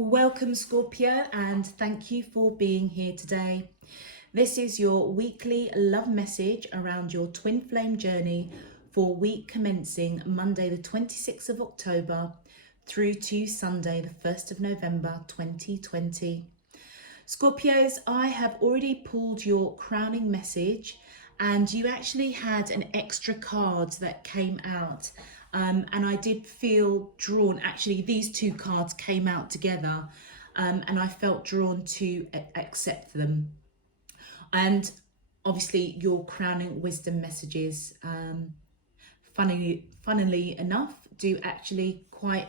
Welcome, Scorpio, and thank you for being here today. This is your weekly love message around your twin flame journey for week commencing Monday the 26th of October through to Sunday the 1st of November 2020. Scorpios, I have already pulled your crowning message and you actually had an extra card that came out. And I did feel drawn, actually these two cards came out together, and I felt drawn to accept them. And obviously your crowning wisdom messages, funnily enough, do actually quite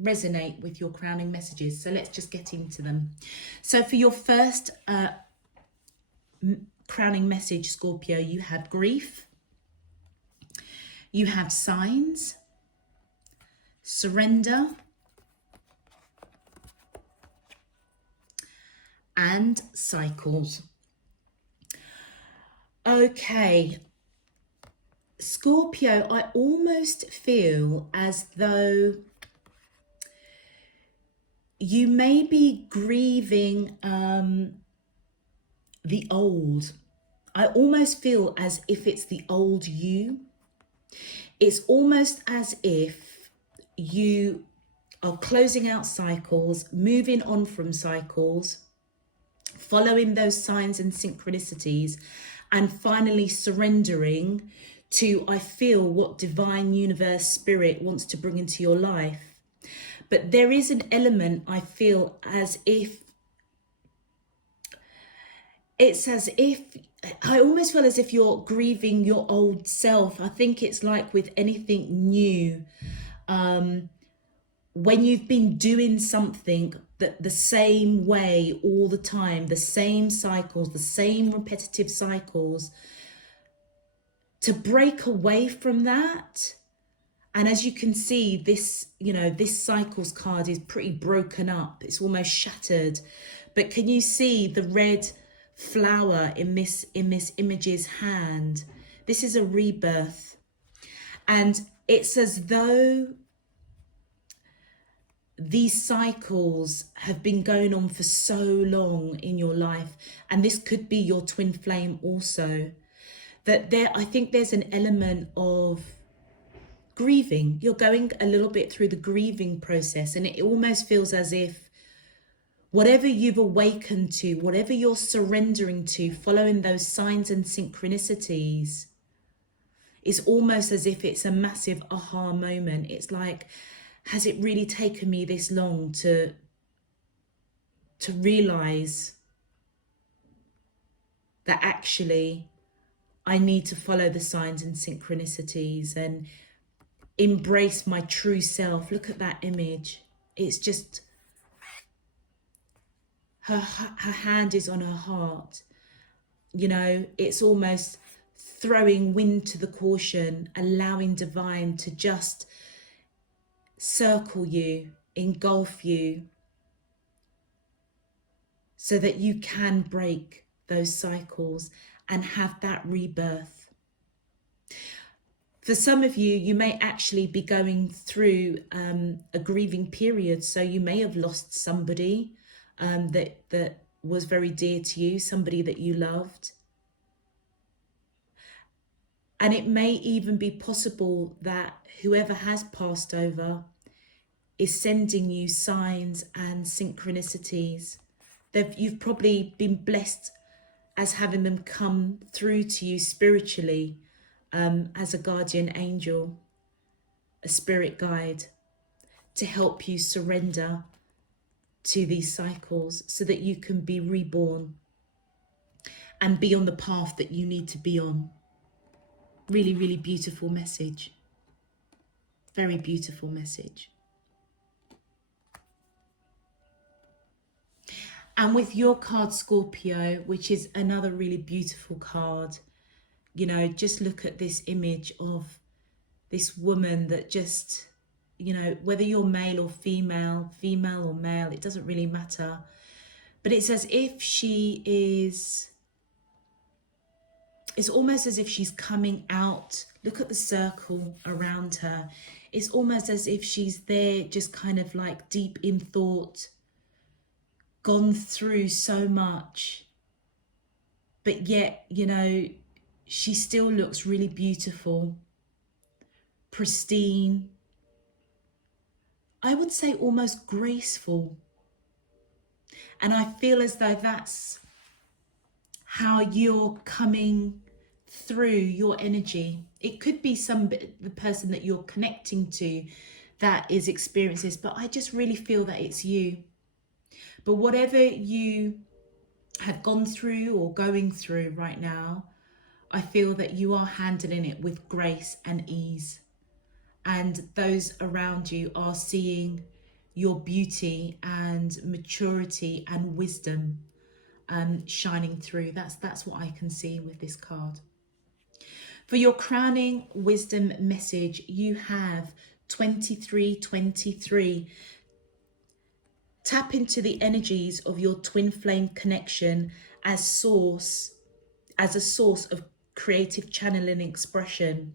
resonate with your crowning messages. So let's just get into them. So for your first crowning message, Scorpio, you have grief. You have signs, surrender, and cycles. Okay, Scorpio, I almost feel as though you may be grieving the old. I almost feel as if it's the old you. It's almost as if you are closing out cycles, moving on from cycles, following those signs and synchronicities, and finally surrendering to, I feel, what divine universe spirit wants to bring into your life. But there is an element, I feel, as if it's as if, I almost feel as if you're grieving your old self. I think it's like with anything new, when you've been doing something that the same way all the time, the same cycles, the same repetitive cycles, to break away from that. And as you can see, this, this cycles card is pretty broken up. It's almost shattered. But can you see the red flower in this image's hand? This is a rebirth, and it's as though these cycles have been going on for so long in your life, and this could be your twin flame also, that I think there's an element of grieving. You're going a little bit through the grieving process, and it almost feels as if whatever you've awakened to, whatever you're surrendering to, following those signs and synchronicities, is almost as if it's a massive aha moment. It's like, has it really taken me this long to realize that actually I need to follow the signs and synchronicities and embrace my true self? Look at that image. It's just, her hand is on her heart. It's almost throwing wind to the caution, allowing divine to just circle you, engulf you, so that you can break those cycles and have that rebirth. For some of you, you may actually be going through a grieving period. So you may have lost somebody that was very dear to you, somebody that you loved. And it may even be possible that whoever has passed over is sending you signs and synchronicities. You've probably been blessed as having them come through to you spiritually, as a guardian angel, a spirit guide, to help you surrender to these cycles so that you can be reborn and be on the path that you need to be on. Really, really beautiful message. Very beautiful message. And with your card, Scorpio, which is another really beautiful card, just look at this image of this woman that just, whether you're male or female or male, it doesn't really matter. But it's as if it's almost as if she's coming out. Look at the circle around her. It's almost as if she's there just kind of like deep in thought, gone through so much, but yet, you know, she still looks really beautiful, pristine. I would say almost graceful. And I feel as though that's how you're coming through your energy. It could be the person that you're connecting to that is experiencing this, but I just really feel that it's you. But whatever you have gone through or going through right now, I feel that you are handling it with grace and ease. And those around you are seeing your beauty and maturity and wisdom shining through. That's what I can see with this card. For your crowning wisdom message, you have 2323. Tap into the energies of your twin flame connection as a source of creative channeling expression.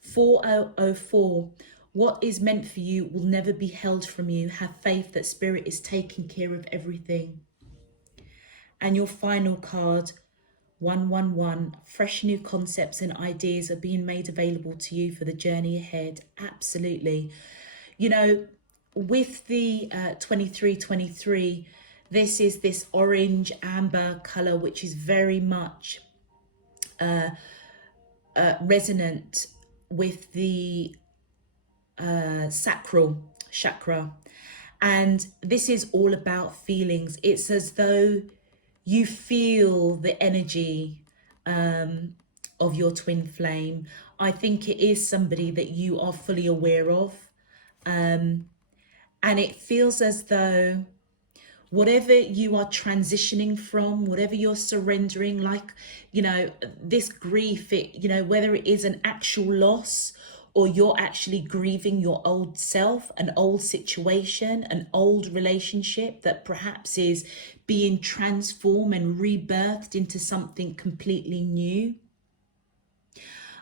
4004. What is meant for you will never be held from you. Have faith that spirit is taking care of everything. And your final card, 111. Fresh new concepts and ideas are being made available to you for the journey ahead. Absolutely. You know, with the 2323, this is this orange amber color, which is very much resonant with the sacral chakra. And this is all about feelings. It's as though you feel the energy of your twin flame. I think it is somebody that you are fully aware of. And it feels as though whatever you are transitioning from, whatever you're surrendering, like, you know, this grief, you know, whether it is an actual loss or you're actually grieving your old self, an old situation, an old relationship that perhaps is being transformed and rebirthed into something completely new.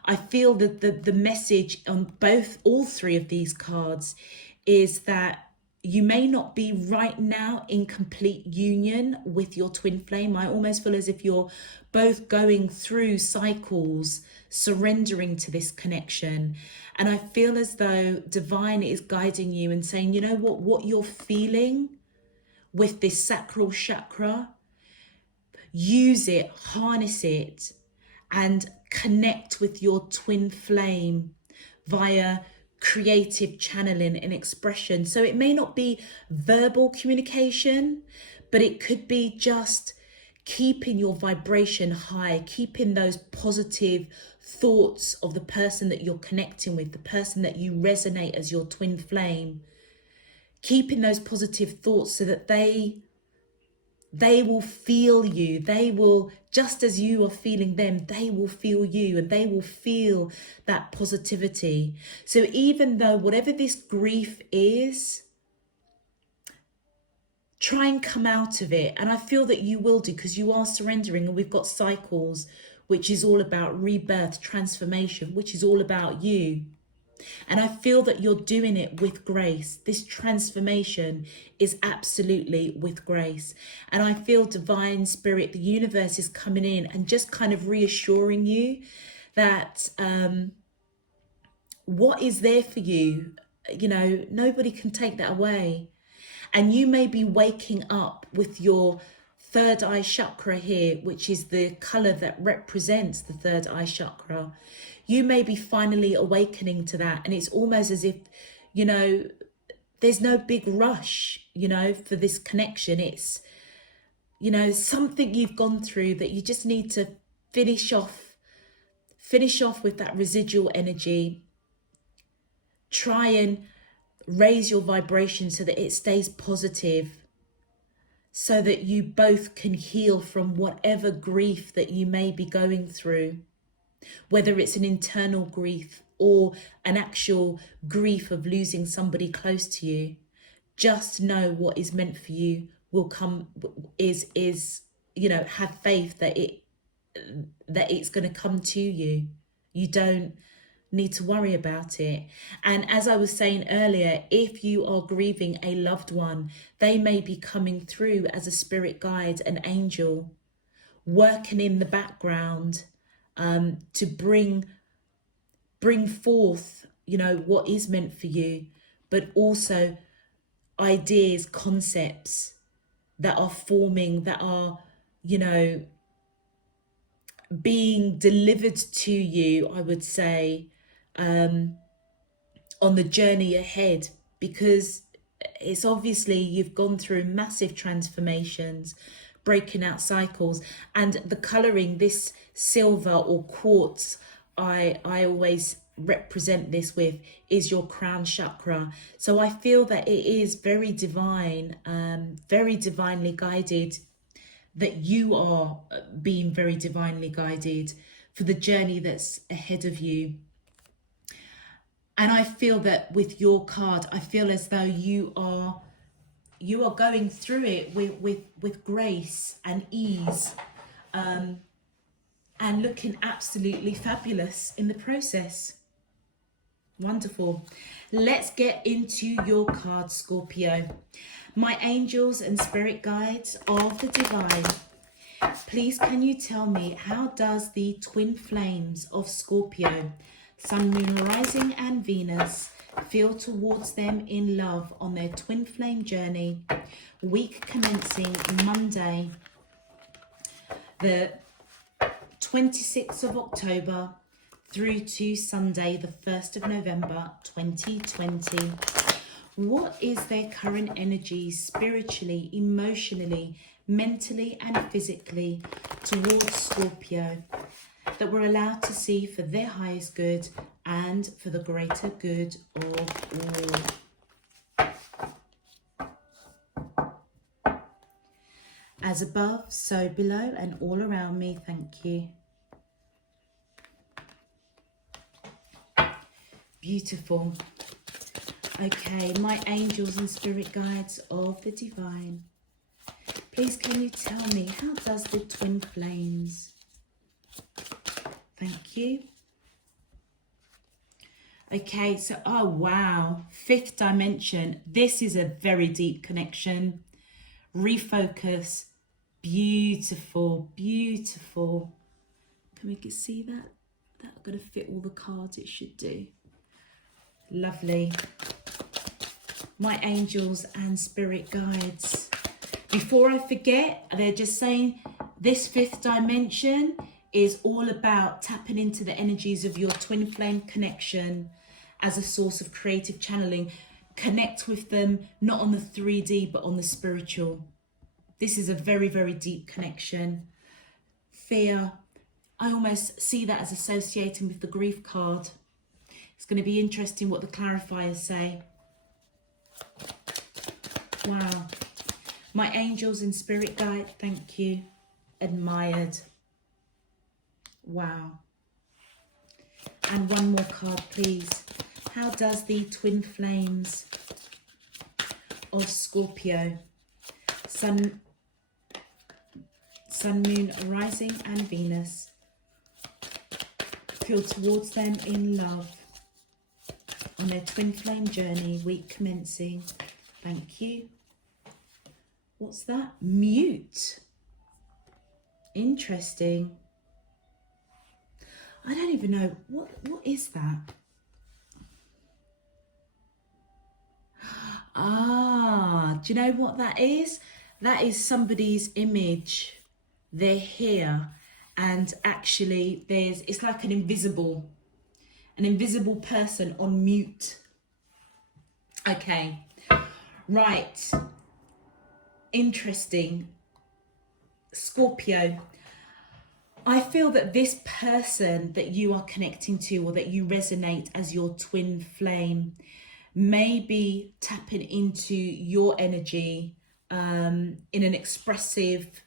I feel that the message on all three of these cards is that you may not be right now in complete union with your twin flame. I almost feel as if you're both going through cycles, surrendering to this connection. And I feel as though divine is guiding you and saying, you know what you're feeling with this sacral chakra, use it, harness it, and connect with your twin flame via creative channeling and expression. So it may not be verbal communication, but it could be just keeping your vibration high, keeping those positive thoughts of the person that you're connecting with, the person that you resonate as your twin flame, keeping those positive thoughts so that they will feel you. They will, just as you are feeling them, they will feel you, and they will feel that positivity. So even though whatever this grief is, try and come out of it. And I feel that you will do, because you are surrendering, and we've got cycles, which is all about rebirth, transformation, which is all about you. And I feel that you're doing it with grace. This transformation is absolutely with grace. And I feel divine spirit, the universe is coming in and just kind of reassuring you that what is there for you, you know, nobody can take that away. And you may be waking up with your third eye chakra here, which is the color that represents the third eye chakra. You may be finally awakening to that. And it's almost as if, you know, there's no big rush, you know, for this connection. It's, you know, something you've gone through that you just need to finish off with that residual energy. Try and raise your vibration so that it stays positive, so that you both can heal from whatever grief that you may be going through, whether it's an internal grief or an actual grief of losing somebody close to you. Just know what is meant for you will come, is you know, have faith that it's going to come to you. You don't need to worry about it. And as I was saying earlier, if you are grieving a loved one, they may be coming through as a spirit guide, an angel, working in the background to bring forth, you know, what is meant for you, but also ideas, concepts that are forming, that are, you know, being delivered to you, I would say, on the journey ahead, because it's obviously you've gone through massive transformations, breaking out cycles, and the colouring, this silver or quartz, I always represent this with, is your crown chakra. So I feel that it is very divine, very divinely guided, that you are being very divinely guided for the journey that's ahead of you. And I feel that with your card, I feel as though you are going through it with grace and ease, and looking absolutely fabulous in the process. Wonderful. Let's get into your card, Scorpio. My angels and spirit guides of the divine, please can you tell me, how does the twin flames of Scorpio, Sun, Moon, Rising and Venus, feel towards them in love on their twin flame journey, week commencing Monday, the 26th of October through to Sunday, the 1st of November 2020. What is their current energy spiritually, emotionally, mentally and physically towards Scorpio, that we're allowed to see for their highest good and for the greater good of all? As above, so below and all around me, thank you. Beautiful. Okay, my angels and spirit guides of the divine, please can you tell me, how does the twin flames, thank you. Okay, so, oh wow, fifth dimension. This is a very deep connection. Refocus. Beautiful, beautiful. Can we see that? That's going to fit all the cards it should do. Lovely. My angels and spirit guides, before I forget, they're just saying this fifth dimension is all about tapping into the energies of your twin flame connection as a source of creative channeling. Connect with them, not on the 3D, but on the spiritual. This is a very, very deep connection. Fear, I almost see that as associating with the grief card. It's going to be interesting what the clarifiers say. Wow. My angels and spirit guide, thank you. Admired. Wow. And one more card, please. How does the twin flames of Scorpio, Sun, Moon, Rising and Venus, feel towards them in love on their twin flame journey, week commencing? Thank you. What's that? Mute. Interesting. I don't even know. What is that? Ah, do you know what that is? That is somebody's image. They're here. And actually it's like an invisible person on mute. Okay. Right. Interesting. Scorpio, I feel that this person that you are connecting to, or that you resonate as your twin flame, may be tapping into your energy in an expressive,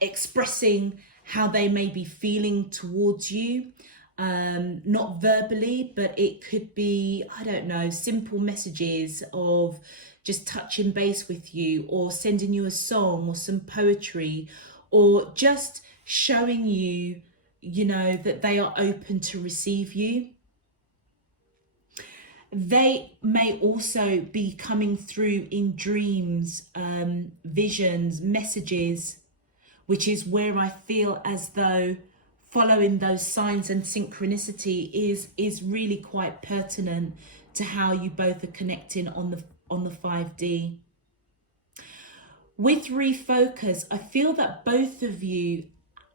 expressing how they may be feeling towards you. Not verbally, but it could be, I don't know, simple messages of just touching base with you, or sending you a song or some poetry, or just showing you that they are open to receive you. They may also be coming through in dreams, visions, messages, which is where I feel as though following those signs and synchronicity is really quite pertinent to how you both are connecting on the 5D. With refocus, I feel that both of you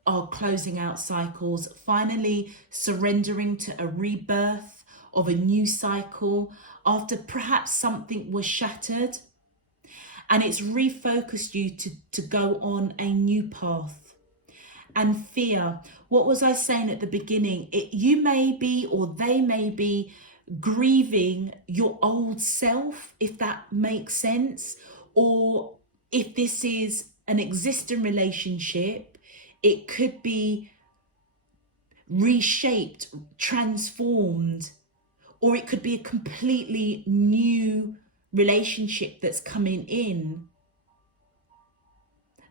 are closing out cycles, finally surrendering to a rebirth of a new cycle after perhaps something was shattered, and it's refocused you to go on a new path. And fear, what was I saying at the beginning? You may be, or they may be, grieving your old self, if that makes sense. Or if this is an existing relationship, it could be reshaped, transformed, or it could be a completely new relationship that's coming in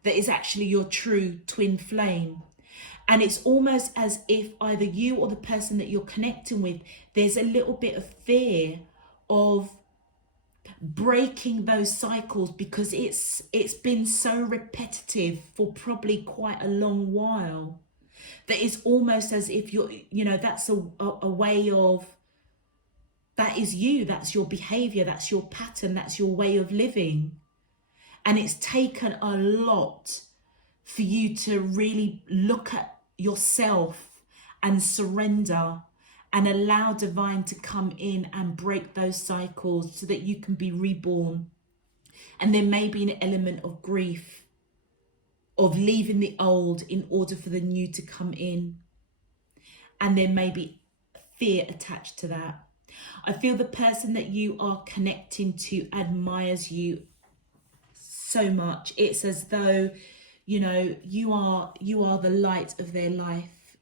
that is actually your true twin flame. And it's almost as if either you or the person that you're connecting with, there's a little bit of fear of breaking those cycles, because it's been so repetitive for probably quite a long while that it's almost as if that's a way of, that is you, that's your behavior, that's your pattern, that's your way of living. And it's taken a lot for you to really look at yourself and surrender and allow divine to come in and break those cycles so that you can be reborn. And there may be an element of grief, of leaving the old in order for the new to come in. And there may be fear attached to that. I feel the person that you are connecting to admires you so much. It's as though, you are the light of their life.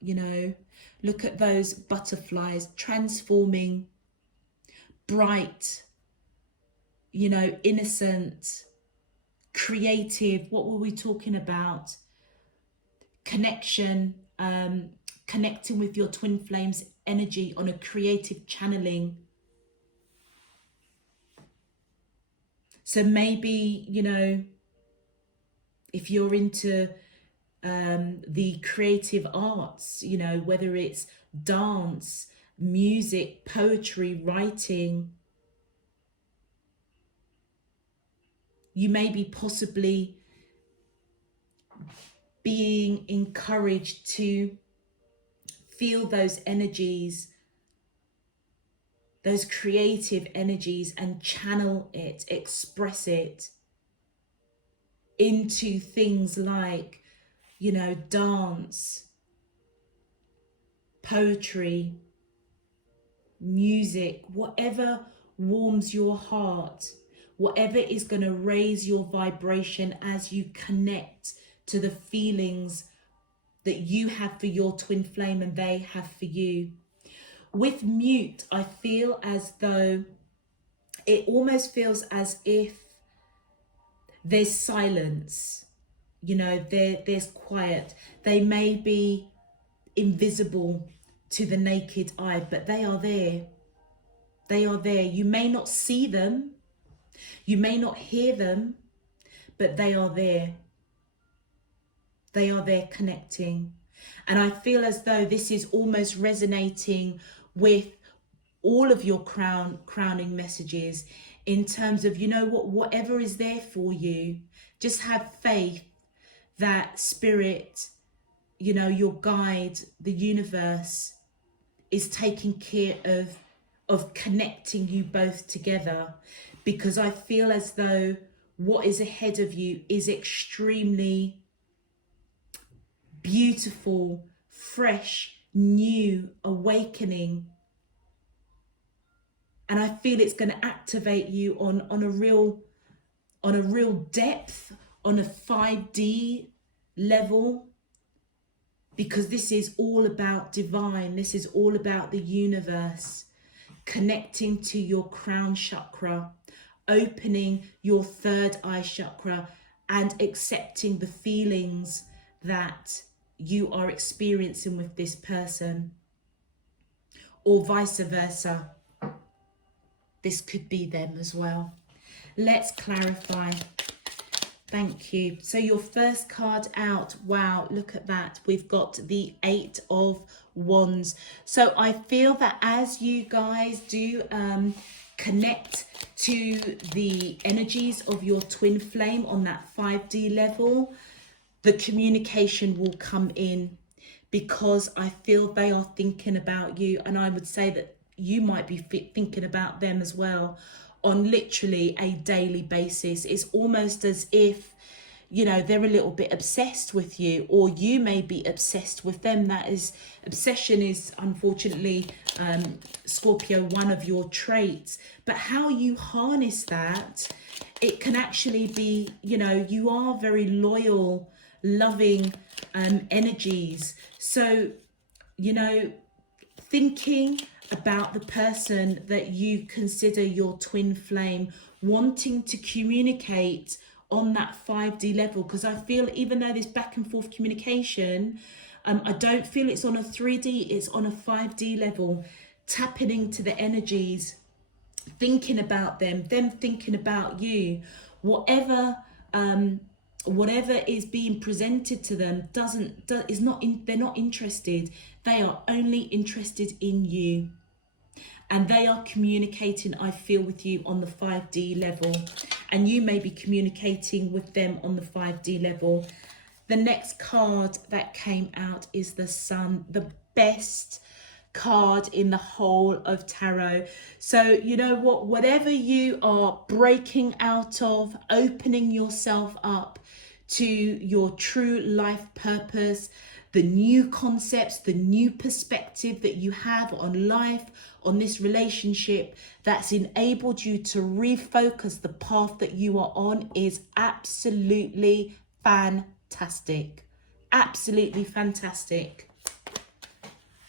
Look at those butterflies transforming, bright, innocent, creative. What were we talking about? Connection, connecting with your twin flames energy on a creative channeling. So maybe, if you're into the creative arts, whether it's dance, music, poetry, writing, you may be possibly being encouraged to feel those energies, those creative energies, and channel it, express it into things like, dance, poetry, music, whatever warms your heart, whatever is going to raise your vibration as you connect to the feelings that you have for your twin flame and they have for you. With mute, I feel as though it almost feels as if there's silence, there's quiet. They may be invisible to the naked eye, but they are there. They are there. You may not see them, you may not hear them, but they are there. They are there connecting. And I feel as though this is almost resonating with all of your crowning messages, in terms of, whatever is there for you, just have faith that spirit, your guide, the universe, is taking care of connecting you both together. Because I feel as though what is ahead of you is extremely beautiful, fresh, new, awakening. And I feel it's going to activate you on a real depth, on a 5D level, because this is all about divine. This is all about the universe, connecting to your crown chakra, opening your third eye chakra, and accepting the feelings that you are experiencing with this person, or vice versa. This could be them as well. Let's clarify. Thank you. So your first card out, wow, look at that. We've got the 8 of Wands. So I feel that as you guys do connect to the energies of your twin flame on that 5D level, the communication will come in, because I feel they are thinking about you. And I would say that you might be thinking about them as well on literally a daily basis. It's almost as if, you know, they're a little bit obsessed with you, or you may be obsessed with them. That is, obsession is unfortunately, Scorpio, one of your traits. But how you harness that, it can actually be, you know, you are very loyal, loving energies. So, you know, thinking about the person that you consider your twin flame, wanting to communicate on that 5D level, because I feel even though there's back and forth communication, I don't feel it's on a 3D, it's on a 5D level, tapping into the energies, thinking about them thinking about you. Whatever is being presented to them they're not interested. They are only interested in you, and they are communicating, I feel, with you on the 5D level, and you may be communicating with them on the 5D level. The next card that came out is the Sun, the best card in the whole of tarot. So you know what, whatever you are breaking out of, opening yourself up to your true life purpose, the new concepts, the new perspective that you have on life, on this relationship, that's enabled you to refocus the path that you are on, is absolutely fantastic. Absolutely fantastic.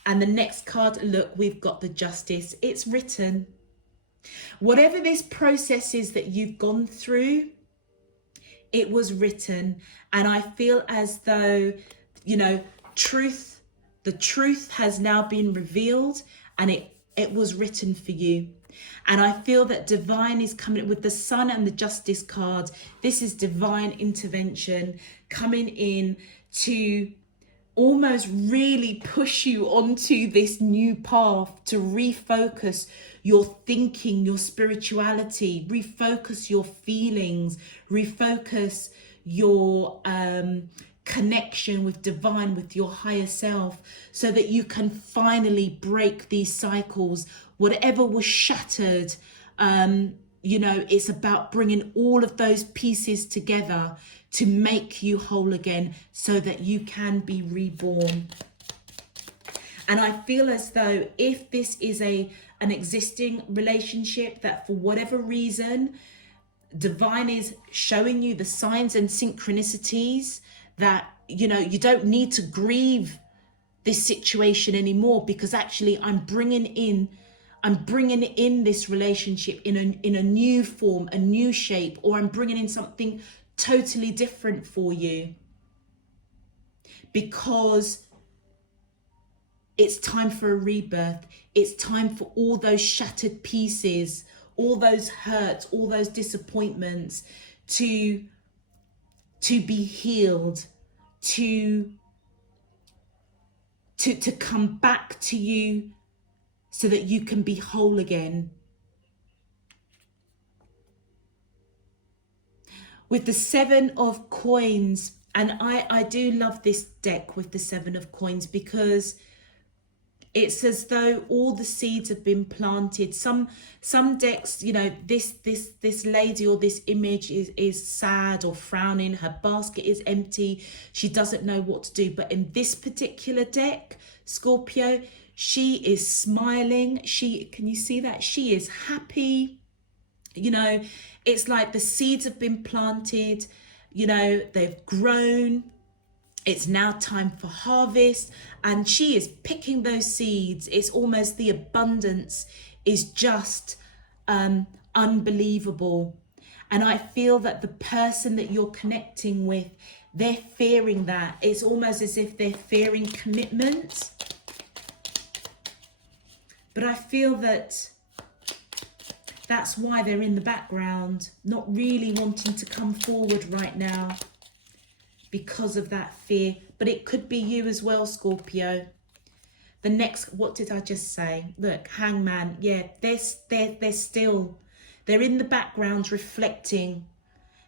And the next card, look, we've got the Justice. It's written. Whatever this process is that you've gone through, it was written. And I feel as though, you know, the truth has now been revealed, and it was written for you. And I feel that divine is coming with the Sun and the Justice card. This is divine intervention coming in to almost really push you onto this new path, to refocus your thinking, your spirituality, refocus your feelings, refocus your connection with divine, with your higher self, so that you can finally break these cycles. Whatever was shattered, you know, it's about bringing all of those pieces together to make you whole again, so that you can be reborn. And I feel as though if this is an existing relationship that for whatever reason, divine is showing you the signs and synchronicities that, you know, you don't need to grieve this situation anymore, because actually I'm bringing in this relationship in a new form, a new shape, or I'm bringing in something totally different for you, because it's time for a rebirth. It's time for all those shattered pieces, all those hurts, all those disappointments to be healed, to come back to you, so that you can be whole again. With the 7 of Coins, and I do love this deck with the 7 of Coins, because it's as though all the seeds have been planted. Some decks, you know, this lady or this image is sad or frowning. Her basket is empty. She doesn't know what to do. But in this particular deck, Scorpio, she is smiling. Can you see that? She is happy. You know, it's like the seeds have been planted. You know, they've grown. It's now time for harvest, and she is picking those seeds. It's almost, the abundance is just unbelievable. And I feel that the person that you're connecting with, They're fearing that. It's almost as if they're fearing commitment. But I feel that that's why they're in the background, not really wanting to come forward right now because of that fear. But it could be you as well, Scorpio. The next, what did I just say? Look, Hangman. Yeah, they're in the background reflecting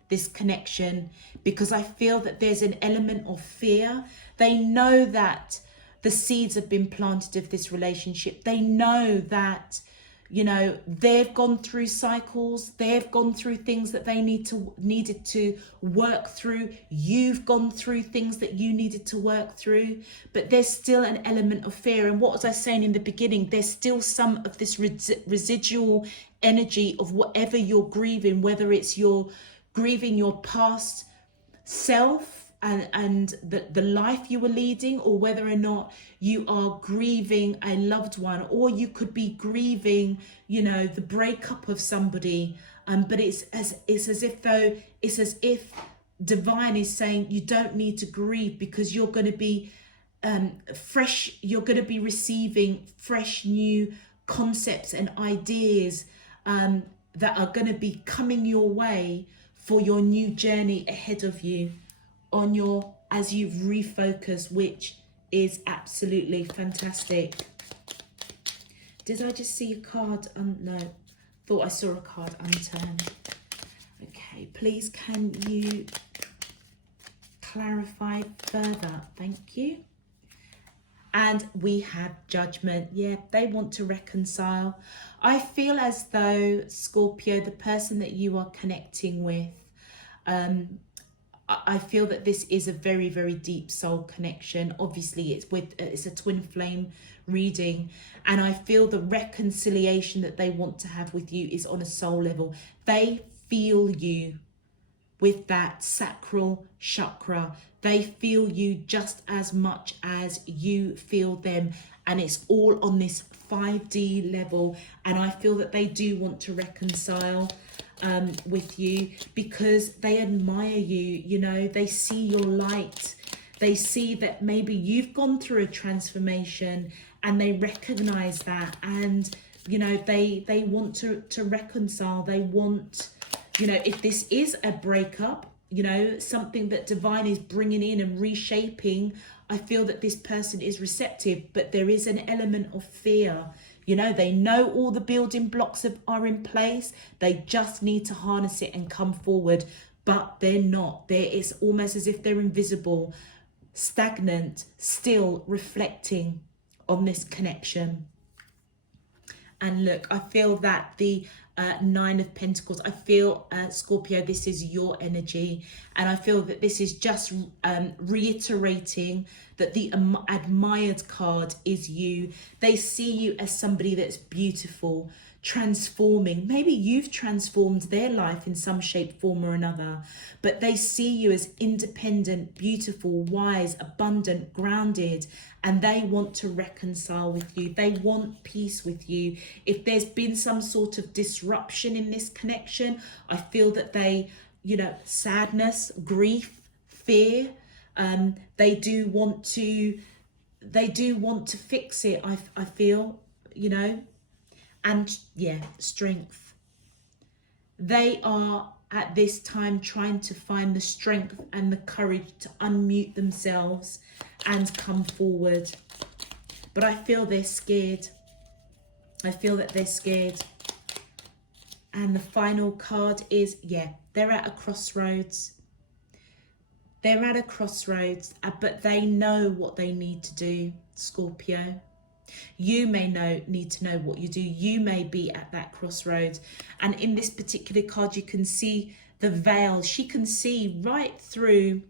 this connection, because I feel that there's an element of fear. They know that the seeds have been planted of this relationship. They know that, you know, they've gone through cycles. They've gone through things that they needed to work through. You've gone through things that you needed to work through. But there's still an element of fear. And what was I saying in the beginning? There's still some of this residual energy of whatever you're grieving, whether it's you're grieving your past self and the life you were leading, or whether or not you are grieving a loved one, or you could be grieving, you know, the breakup of somebody. But it's as if divine is saying you don't need to grieve, because you're going to be fresh. You're going to be receiving fresh new concepts and ideas that are going to be coming your way for your new journey ahead of you as you've refocused, which is absolutely fantastic. Did I just see a card? No, thought I saw a card unturned. Okay, please can you clarify further? Thank you. And we have Judgment. Yeah, they want to reconcile. I feel as though, Scorpio, the person that you are connecting with, I feel that this is a very, very deep soul connection. Obviously, it's a twin flame reading. And I feel the reconciliation that they want to have with you is on a soul level. They feel you with that sacral chakra. They feel you just as much as you feel them. And it's all on this 5D level. And I feel that they do want to reconcile with you, because they admire you. You know, they see your light. They see that maybe you've gone through a transformation, and they recognize that. And, you know, they want to reconcile. They want, you know, if this is a breakup, you know, something that divine is bringing in and reshaping, I feel that this person is receptive. But there is an element of fear. You know, they know all the building blocks are in place. They just need to harness it and come forward. But they're not. It's almost as if they're invisible, stagnant, still reflecting on this connection. And look, I feel that the Nine of Pentacles, I feel, Scorpio, this is your energy. And I feel that this is just reiterating that the admired card is you. They see you as somebody that's beautiful, transforming. Maybe you've transformed their life in some shape, form or another. But they see you as independent, beautiful, wise, abundant, grounded. And they want to reconcile with you. They want peace with you. If there's been some sort of disruption in this connection, I feel that they, you know, sadness, grief, fear, they do want to fix it. I feel, you know, and yeah, strength. They are at this time trying to find the strength and the courage to unmute themselves and come forward. But I feel they're scared. I feel that they're scared. And the final card is, yeah, they're at a crossroads. They're at a crossroads, but they know what they need to do, Scorpio. You may need to know what you do. You may be at that crossroads. And in this particular card, you can see the veil. She can see right through.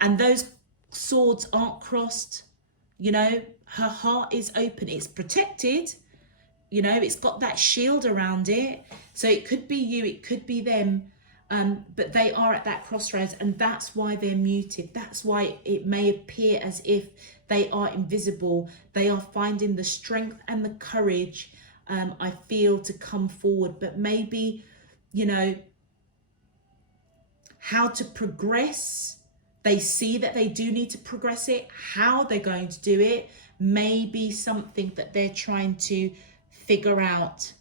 And those swords aren't crossed. You know, her heart is open. It's protected. You know, it's got that shield around it. So it could be you, it could be them. But they are at that crossroads, and that's why they're muted. That's why it may appear as if they are invisible. They are finding the strength and the courage, I feel, to come forward. But maybe, you know, how to progress, They see that they do need to progress it. How they're going to do it may be something that they're trying to figure out.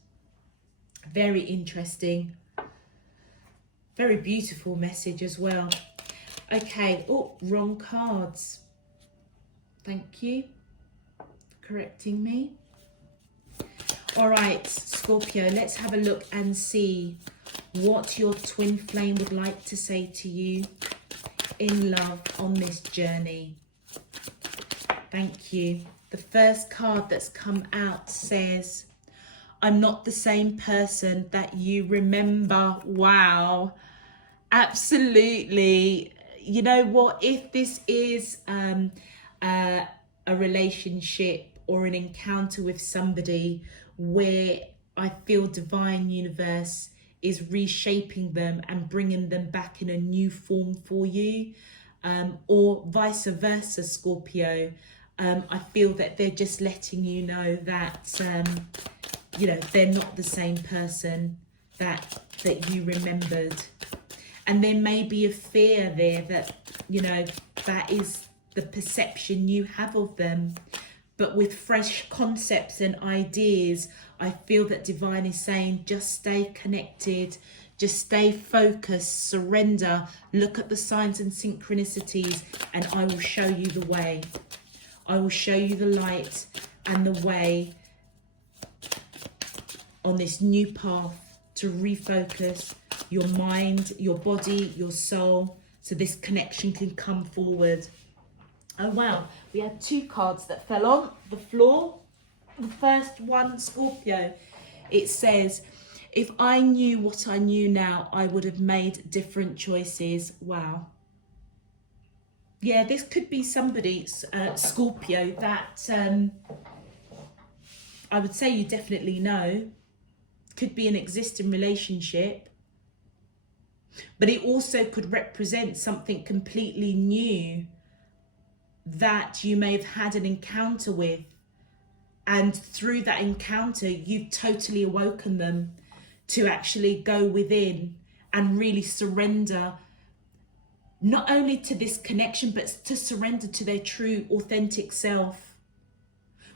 Very interesting. Very beautiful message as well. Okay. Oh, wrong cards. Thank you for correcting me. All right, Scorpio, let's have a look and see what your twin flame would like to say to you in love on this journey. Thank you. The first card that's come out says, I'm not the same person that you remember. Wow. Absolutely. You know what? If this is a relationship or an encounter with somebody where I feel divine universe is reshaping them and bringing them back in a new form for you, or vice versa, Scorpio, I feel that they're just letting you know that you know, they're not the same person that you remembered. And there may be a fear there that, you know, that is the perception you have of them. But with fresh concepts and ideas, I feel that divine is saying, just stay connected, just stay focused, surrender, look at the signs and synchronicities, and I will show you the way. I will show you the light and the way on this new path to refocus your mind, your body, your soul, so this connection can come forward. Oh wow, we had two cards that fell on the floor. The first one, Scorpio, it says, if I knew what I knew now, I would have made different choices. Wow. Yeah, this could be somebody, Scorpio, that I would say you definitely know. Could be an existing relationship. But it also could represent something completely new that you may have had an encounter with. And through that encounter, you've totally awoken them to actually go within and really surrender, not only to this connection, but to surrender to their true, authentic self,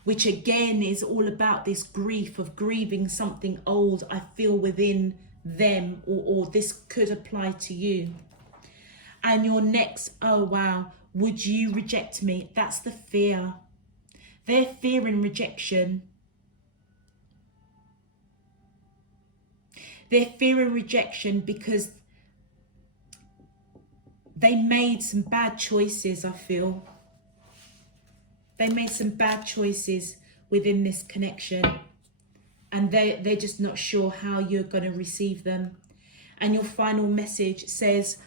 which again is all about this grief of grieving something old I feel within them, or this could apply to you. And your next, oh wow, would you reject me? That's the fear. They're fearing rejection. They're fearing rejection because they made some bad choices, I feel. They made some bad choices within this connection. And they're just not sure how you're going to receive them. And your final message says,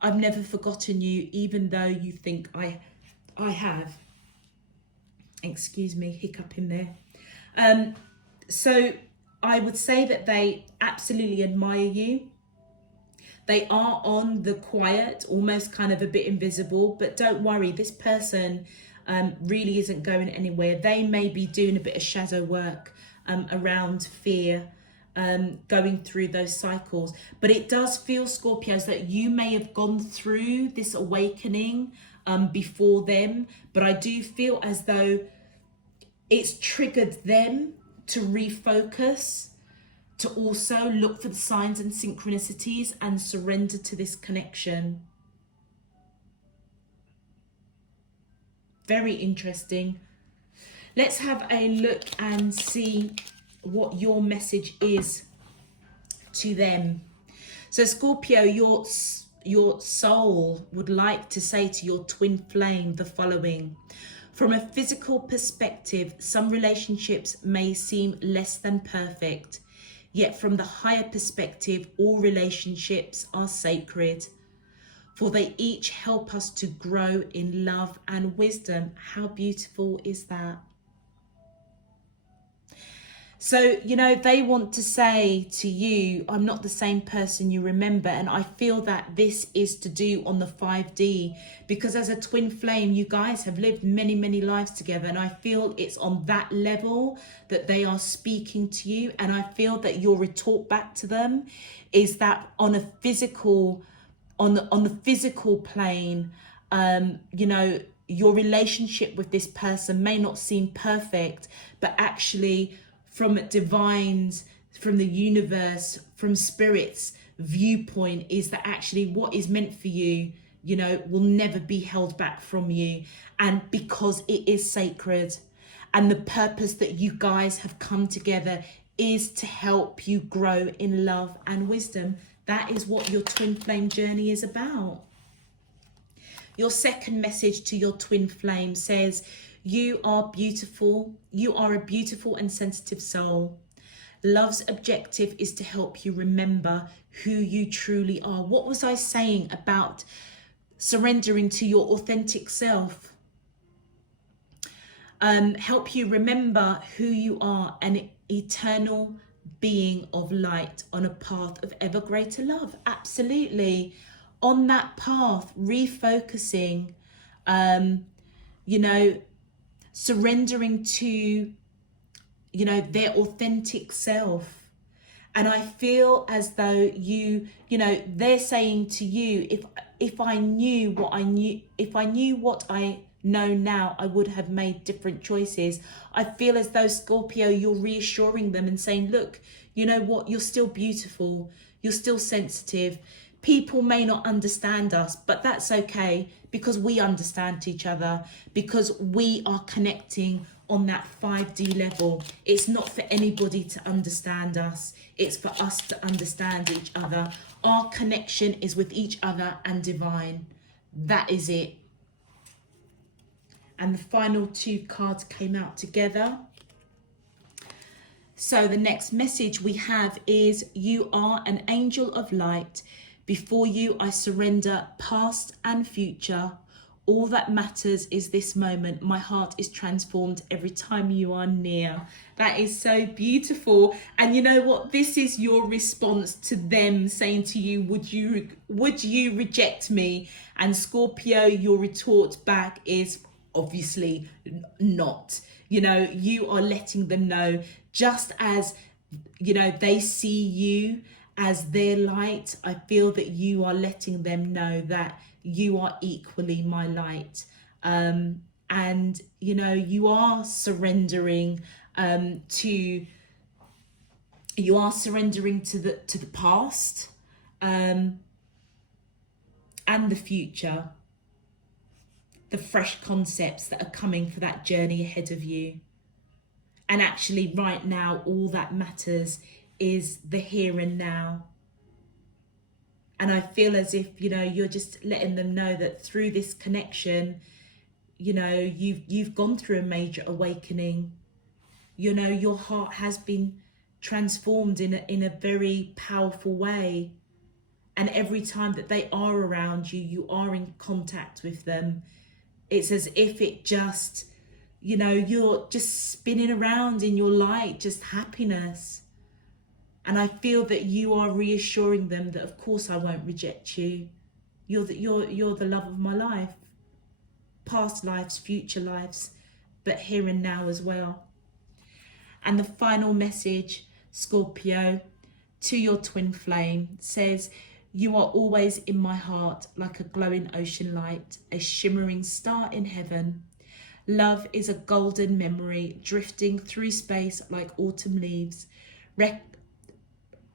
I've never forgotten you, even though you think I have. Excuse me, hiccup in there. So I would say that they absolutely admire you. They are on the quiet, almost kind of a bit invisible, but don't worry, this person really isn't going anywhere. They may be doing a bit of shadow work around fear, going through those cycles. But it does feel, Scorpios, that you may have gone through this awakening before them, but I do feel as though it's triggered them to refocus, to also look for the signs and synchronicities and surrender to this connection. Very interesting. Let's have a look and see what your message is to them. So Scorpio, your soul would like to say to your twin flame the following. From a physical perspective, some relationships may seem less than perfect, yet from the higher perspective, all relationships are sacred, for they each help us to grow in love and wisdom. How beautiful is that? So, you know, they want to say to you, I'm not the same person you remember. And I feel that this is to do on the 5D, because as a twin flame, you guys have lived many, many lives together. And I feel it's on that level that they are speaking to you. And I feel that your retort back to them is that on a physical, on the physical plane, You know, your relationship with this person may not seem perfect, but actually from divines, from the universe, from spirit's viewpoint, is that actually what is meant for you, you know, will never be held back from you. And because it is sacred, and the purpose that you guys have come together is to help you grow in love and wisdom. That is what your twin flame journey is about. Your second message to your twin flame says, you are beautiful. You are a beautiful and sensitive soul. Love's objective is to help you remember who you truly are. What was I saying about surrendering to your authentic self? Help you remember who you are, an eternal being of light on a path of ever greater love. Absolutely. On that path, refocusing, you know, surrendering to, you know, their authentic self. And I feel as though you know, they're saying to you, if I knew what I knew, if I knew what I know now, I would have made different choices. I feel as though, Scorpio, you're reassuring them and saying, look, you know what, you're still beautiful, you're still sensitive. People may not understand us, but that's okay, because we understand each other, because we are connecting on that 5D level. It's not for anybody to understand us, it's for us to understand each other. Our connection is with each other and divine. That is it. And the final two cards came out together. So the next message we have is, you are an angel of light. Before you, I surrender past and future. All that matters is this moment. My heart is transformed every time you are near. That is so beautiful. And you know what? This is your response to them saying to you, would you reject me? And Scorpio, your retort back is, obviously not. You know, you are letting them know, just as, you know, they see you as their light, I feel that you are letting them know that you are equally my light. And, you know, you are surrendering to the past and the future. The fresh concepts that are coming for that journey ahead of you. And actually right now, all that matters is the here and now. And I feel as if, you know, you're just letting them know that through this connection, you know, you've gone through a major awakening. You know, your heart has been transformed in a very powerful way. And every time that they are around you, you are in contact with them. It's as if it just, you know, you're just spinning around in your light, just happiness. And I feel that you are reassuring them that, of course, I won't reject you. You're the love of my life. Past lives, future lives, but here and now as well. And the final message, Scorpio, to your twin flame says, you are always in my heart like a glowing ocean light, a shimmering star in heaven. Love is a golden memory drifting through space like autumn leaves.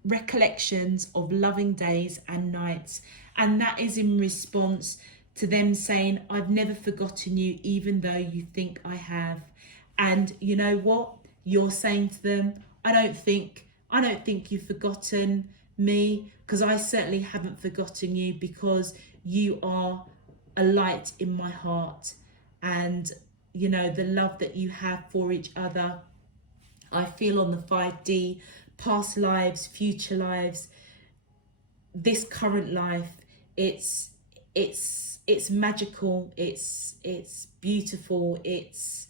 Recollections of loving days and nights. And that is in response to them saying, I've never forgotten you, even though you think I have. And you know what? You're saying to them, I don't think you've forgotten me, because I certainly haven't forgotten you, because you are a light in my heart. And you know, the love that you have for each other, I feel on the 5D, past lives, future lives, this current life, it's magical, it's beautiful, it's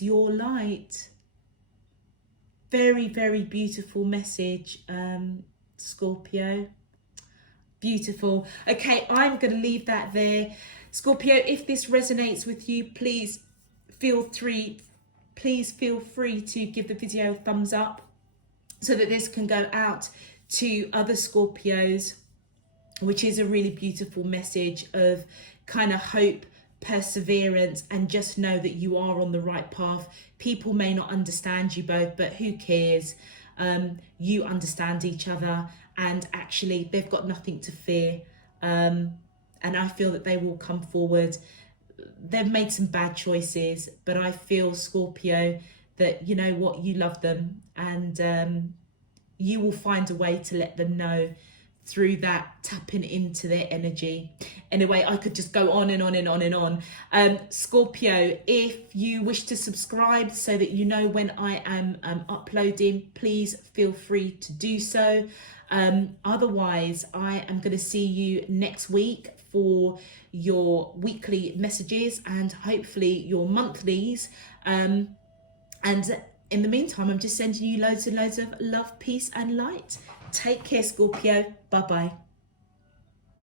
your light. Very, very beautiful message, Scorpio. Beautiful. Okay, I'm going to leave that there. Scorpio, if this resonates with you, please feel free to give the video a thumbs up so that this can go out to other Scorpios. which is a really beautiful message of kind of hope, perseverance, and just know that you are on the right path. People may not understand you both, but who cares? You understand each other, and actually they've got nothing to fear. And I feel that they will come forward. They've made some bad choices, but I feel, Scorpio, that you know what, you love them, and you will find a way to let them know through that tapping into their energy. Anyway, I could just go on and on and on and on. Scorpio, if you wish to subscribe so that you know when I am uploading, please feel free to do so. Otherwise, I am going to see you next week for your weekly messages and hopefully your monthlies. And in the meantime, I'm just sending you loads and loads of love, peace and light. Take care, Scorpio. Bye-bye.